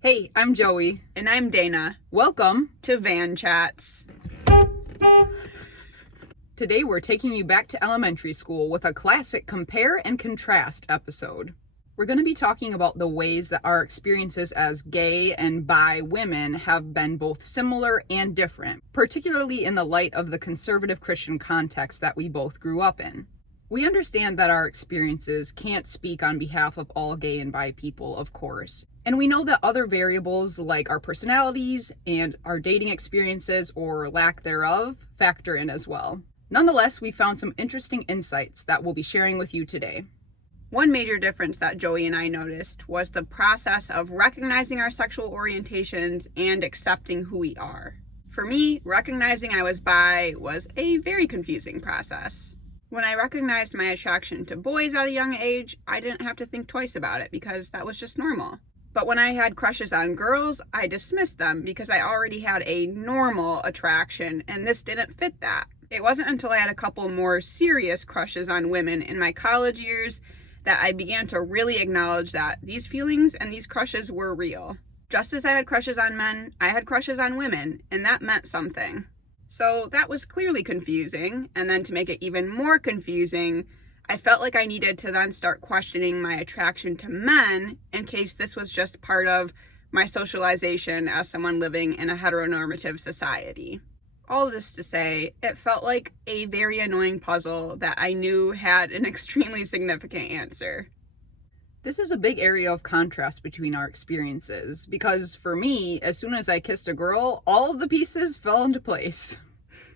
Hey, I'm Joey. And I'm Dana. Welcome to Van Chats. Today we're taking you back to elementary school with a classic compare and contrast episode. We're going to be talking about the ways that our experiences as gay and bi women have been both similar and different, particularly in the light of the conservative Christian context that we both grew up in. We understand that our experiences can't speak on behalf of all gay and bi people, of course. And we know that other variables like our personalities and our dating experiences or lack thereof factor in as well. Nonetheless, we found some interesting insights that we'll be sharing with you today. One major difference that Joey and I noticed was the process of recognizing our sexual orientations and accepting who we are. For me, recognizing I was bi was a very confusing process. When I recognized my attraction to boys at a young age, I didn't have to think twice about it because that was just normal. But when I had crushes on girls, I dismissed them because I already had a normal attraction and this didn't fit that. It wasn't until I had a couple more serious crushes on women in my college years that I began to really acknowledge that these feelings and these crushes were real. Just as I had crushes on men, I had crushes on women, and that meant something. So that was clearly confusing, and then to make it even more confusing, I felt like I needed to then start questioning my attraction to men in case this was just part of my socialization as someone living in a heteronormative society. All of this to say, it felt like a very annoying puzzle that I knew had an extremely significant answer. This is a big area of contrast between our experiences because for me, as soon as I kissed a girl, all of the pieces fell into place.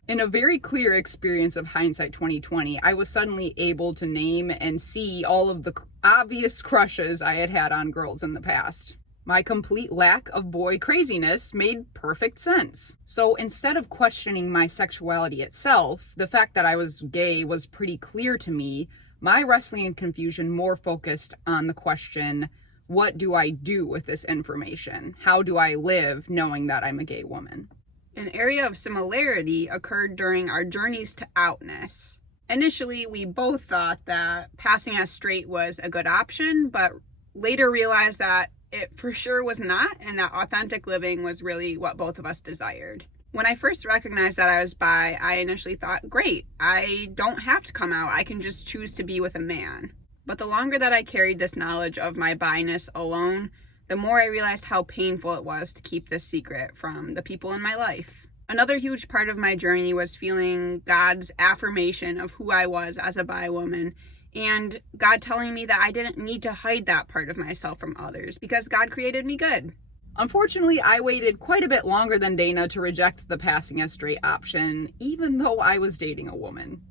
In a very clear experience of hindsight 2020, I was suddenly able to name and see all of the obvious crushes I had had on girls in the past. My complete lack of boy craziness made perfect sense. So instead of questioning my sexuality itself, the fact that I was gay was pretty clear to me. My wrestling and confusion more focused on the question, what do I do with this information? How do I live knowing that I'm a gay woman? An area of similarity occurred during our journeys to outness. Initially, we both thought that passing as straight was a good option, but later realized that it for sure was not, and that authentic living was really what both of us desired. When I first recognized that I was bi, I initially thought, great, I don't have to come out, I can just choose to be with a man. But the longer that I carried this knowledge of my bi-ness alone, the more I realized how painful it was to keep this secret from the people in my life. Another huge part of my journey was feeling God's affirmation of who I was as a bi woman, and God telling me that I didn't need to hide that part of myself from others because God created me good. Unfortunately, I waited quite a bit longer than Dana to reject the passing as straight option, even though I was dating a woman.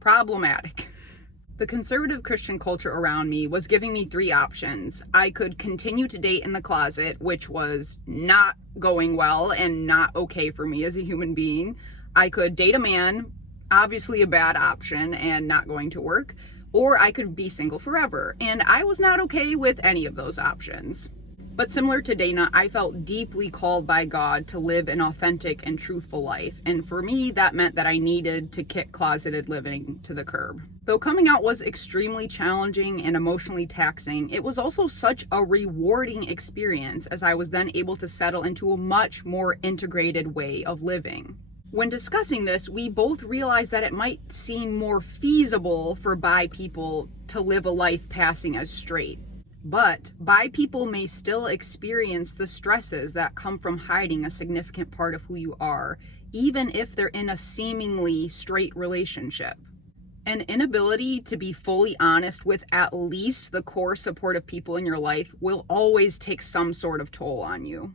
Problematic. The conservative Christian culture around me was giving me three options. I could continue to date in the closet, which was not going well and not okay for me as a human being. I could date a man, obviously a bad option and not going to work. Or I could be single forever, and I was not okay with any of those options. But similar to Dana, I felt deeply called by God to live an authentic and truthful life, and for me, that meant that I needed to kick closeted living to the curb. Though coming out was extremely challenging and emotionally taxing, it was also such a rewarding experience as I was then able to settle into a much more integrated way of living. When discussing this, we both realized that it might seem more feasible for bi people to live a life passing as straight. But bi people may still experience the stresses that come from hiding a significant part of who you are, even if they're in a seemingly straight relationship. An inability to be fully honest with at least the core supportive people in your life will always take some sort of toll on you.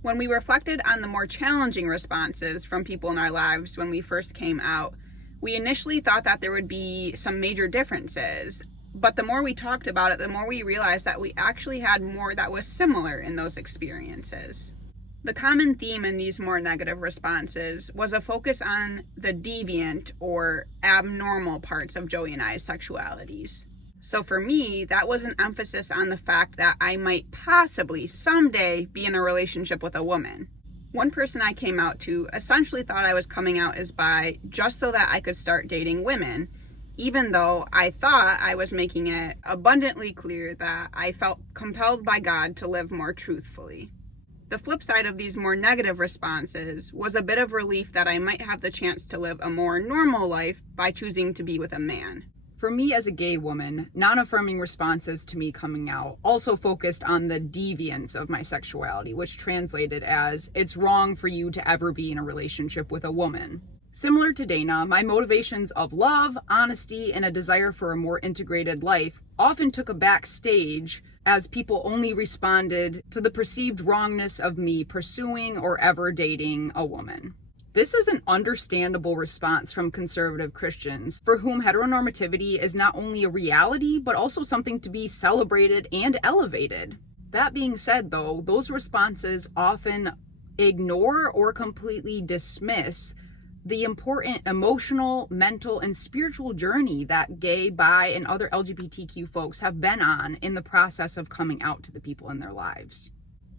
When we reflected on the more challenging responses from people in our lives when we first came out, we initially thought that there would be some major differences. But the more we talked about it, the more we realized that we actually had more that was similar in those experiences. The common theme in these more negative responses was a focus on the deviant or abnormal parts of Joey and I's sexualities. So for me, that was an emphasis on the fact that I might possibly someday be in a relationship with a woman. One person I came out to essentially thought I was coming out as bi just so that I could start dating women, even though I thought I was making it abundantly clear that I felt compelled by God to live more truthfully. The flip side of these more negative responses was a bit of relief that I might have the chance to live a more normal life by choosing to be with a man. For me as a gay woman, non-affirming responses to me coming out also focused on the deviance of my sexuality, which translated as, it's wrong for you to ever be in a relationship with a woman. Similar to Dana, my motivations of love, honesty, and a desire for a more integrated life often took a backstage as people only responded to the perceived wrongness of me pursuing or ever dating a woman. This is an understandable response from conservative Christians, for whom heteronormativity is not only a reality, but also something to be celebrated and elevated. That being said, though, those responses often ignore or completely dismiss the important emotional, mental, and spiritual journey that gay, bi, and other LGBTQ folks have been on in the process of coming out to the people in their lives.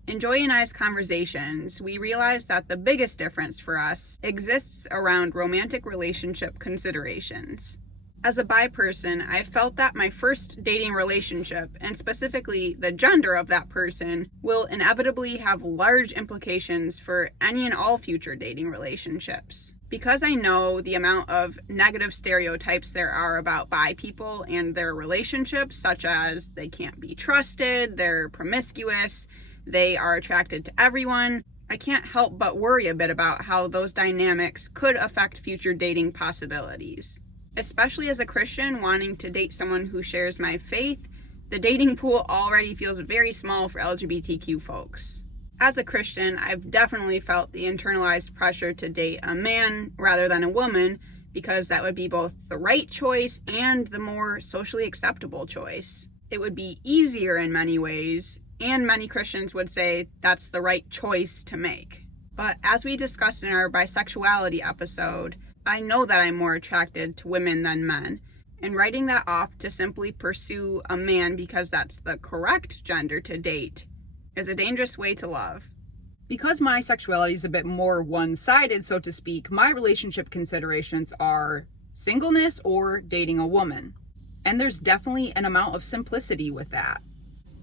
In Joy and I's conversations, we realized that the biggest difference for us exists around romantic relationship considerations. As a bi person, I felt that my first dating relationship, and specifically the gender of that person, will inevitably have large implications for any and all future dating relationships. Because I know the amount of negative stereotypes there are about bi people and their relationships, such as they can't be trusted, they're promiscuous, they are attracted to everyone, I can't help but worry a bit about how those dynamics could affect future dating possibilities. Especially as a Christian wanting to date someone who shares my faith, the dating pool already feels very small for LGBTQ folks. As a Christian, I've definitely felt the internalized pressure to date a man rather than a woman, because that would be both the right choice and the more socially acceptable choice. It would be easier in many ways, and many Christians would say that's the right choice to make. But as we discussed in our bisexuality episode, I know that I'm more attracted to women than men, and writing that off to simply pursue a man because that's the correct gender to date is a dangerous way to love. Because my sexuality is a bit more one-sided, so to speak, my relationship considerations are singleness or dating a woman. And there's definitely an amount of simplicity with that.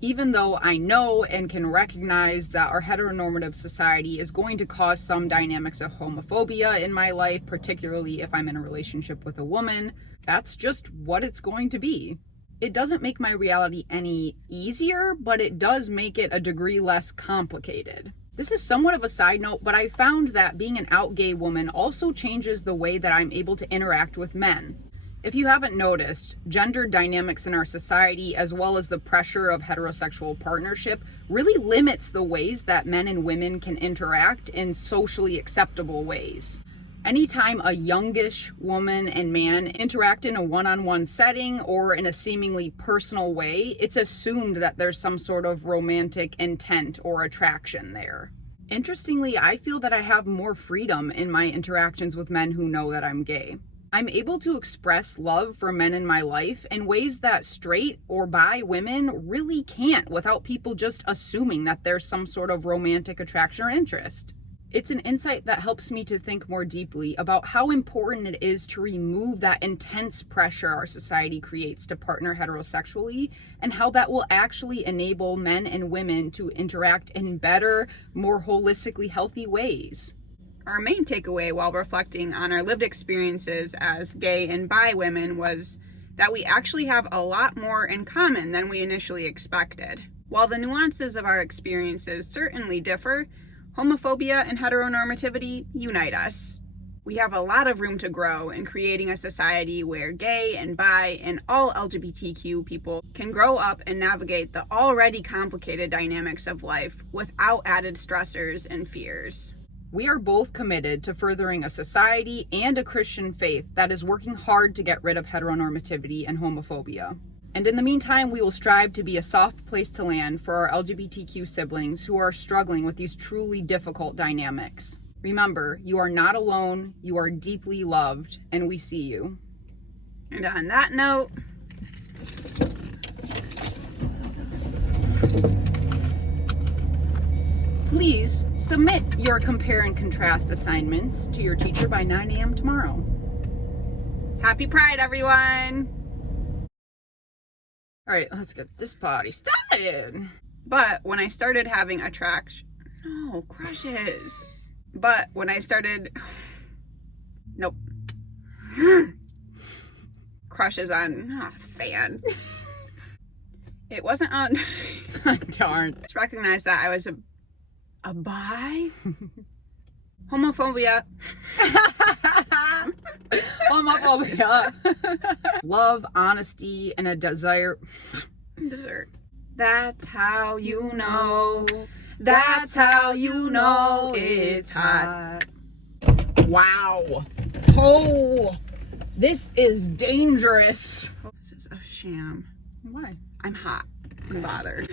Even though I know and can recognize that our heteronormative society is going to cause some dynamics of homophobia in my life, particularly if I'm in a relationship with a woman, that's just what it's going to be. It doesn't make my reality any easier, but it does make it a degree less complicated. This is somewhat of a side note, but I found that being an out gay woman also changes the way that I'm able to interact with men. If you haven't noticed, gender dynamics in our society, as well as the pressure of heterosexual partnership, really limits the ways that men and women can interact in socially acceptable ways. Anytime a youngish woman and man interact in a one-on-one setting or in a seemingly personal way, it's assumed that there's some sort of romantic intent or attraction there. Interestingly, I feel that I have more freedom in my interactions with men who know that I'm gay. I'm able to express love for men in my life in ways that straight or bi women really can't, without people just assuming that there's some sort of romantic attraction or interest. It's an insight that helps me to think more deeply about how important it is to remove that intense pressure our society creates to partner heterosexually, and how that will actually enable men and women to interact in better, more holistically healthy ways. Our main takeaway while reflecting on our lived experiences as gay and bi women was that we actually have a lot more in common than we initially expected. While the nuances of our experiences certainly differ, homophobia and heteronormativity unite us. We have a lot of room to grow in creating a society where gay and bi and all LGBTQ people can grow up and navigate the already complicated dynamics of life without added stressors and fears. We are both committed to furthering a society and a Christian faith that is working hard to get rid of heteronormativity and homophobia. And in the meantime, we will strive to be a soft place to land for our LGBTQ siblings who are struggling with these truly difficult dynamics. Remember, you are not alone, you are deeply loved, and we see you. And on that note, please submit your compare and contrast assignments to your teacher by 9 a.m. tomorrow. happy Pride, everyone! All right, let's get this party started. But when I started having No, crushes. But when I started, nope. Crushes on fan. It wasn't on. Darn. Just recognized that I was a bi. Homophobia. Homophobia. Love, honesty, and a desire. Dessert. That's how you know. That's how you know it's hot. Wow. Oh, this is dangerous. This is a sham. Why? I'm hot and bothered.